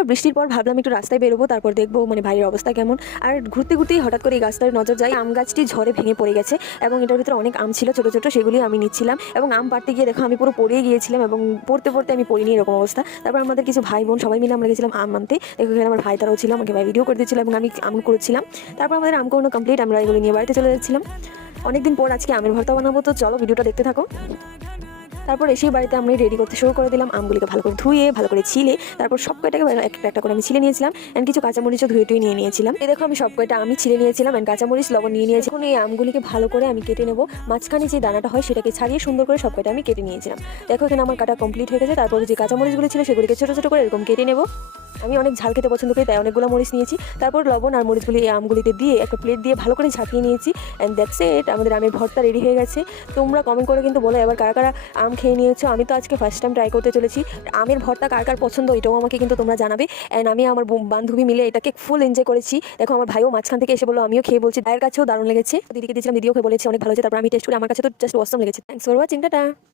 সকালবেলা বৃষ্টির পর ভাবলাম একটু রাস্তায় বেরোবো, তারপর দেখবো মানে বাইরের অবস্থা কেমন। আর ঘুরতে ঘুরতেই হঠাৎ করে এই গাছটার নজর যায়। আম গাছটি ঝড়ে ভেঙে পড়ে গেছে এবং এটার ভিতরে অনেক আম ছিল ছোটো ছোটো, সেগুলি আমি নিচ্ছিলাম এবং আম পাড়তে গিয়ে দেখো আমি পুরো পড়েই গিয়েছিলাম এবং পড়তে পড়তে আমি পড়িনি, এরকম অবস্থা। তারপর আমাদের কিছু ভাই বোন সবাই মিলে আমরা গেছিলাম আম আনতে। দেখো এখানে আমার ভাই তারাও ছিল, আমাকে ভাই ভিডিও করে দিচ্ছিল এবং আমি আম করছিলাম। তারপর আমাদের আম কোনো কমপ্লিট, আমরা এগুলো নিয়ে বাড়িতে চলে যাচ্ছিলাম। অনেকদিন পর আজকে আমের ভর্তা বানাবো, তো চলো ভিডিওটা দেখতে থাকো। তারপর এসেই বাড়িতে আমি রেডি করতে শুরু করে দিলাম। আমগুলিকে ভালো করে ধুয়ে ভালো করে ছিলে তারপর সব কয়টাকে একটা একটা করে আমি ছিলে নিয়েছিলাম অ্যান্ড কিছু কাঁচামরিচও ধুয়ে টুয়ে নিয়ে নিয়েছিলাম। এই দেখো আমি সব কয়টা আমি ছিলে নিয়েছিলাম অ্যান্ড কাঁচামরিচ লবণ নিয়ে নিয়েছি। এখন এই আমগুলিকে ভালো করে আমি কেটে নেবো, মাঝখানে যে দানাটা হয় সেটাকে ছাড়িয়ে সুন্দর করে সব কয়টা আমি কেটে নিয়েছিলাম। দেখো এখানে আমার কাটা কমপ্লিট হয়ে গেছে। তারপর যে কাঁচামরিচগুলো ছিল সেগুলিকে ছোটো ছোটো করে এরকম কেটে নেবো। আমি অনেক ঝাল খেতে পছন্দ করি, তাই অনেকগুলো মরিচ নিয়েছি। তারপর লবণ আর মরিচগুলি এই আমগুলিতে দিয়ে একটা প্লেট দিয়ে ভালো করে ঝাঁকিয়ে নিয়েছি অ্যান্ড দ্যাটস ইট, আমাদের আমের ভর্তা রেডি হয়ে গেছে। তোমরা কমেন্ট করে কিন্তু বলো এবার কারা কারা আম খেয়ে নিয়েছো। আমি তো আজকে ফার্স্ট টাইম ট্রাই করতে চলেছি। আমের ভর্তা কার কার পছন্দ এটাও আমাকে কিন্তু তোমরা জানাবে। অ্যান্ড আমি আমার বান্ধবী মিলে এটাকে ফুল এনজয় করেছি। দেখো আমার ভাইও মাঝখান থেকে এসে বললো, আমিও খেয়ে বলছি ভাইয়ের কাছেও দারুণ লেগেছে। দিদিকে দিয়েছিলাম, দিদিও খেয়ে বলেছে অনেক ভালো হয়েছে। তারপর আমি টেস্ট করি, আমার কাছে তো জাস্ট অসম লেগেছে। Thanks for watching, tata.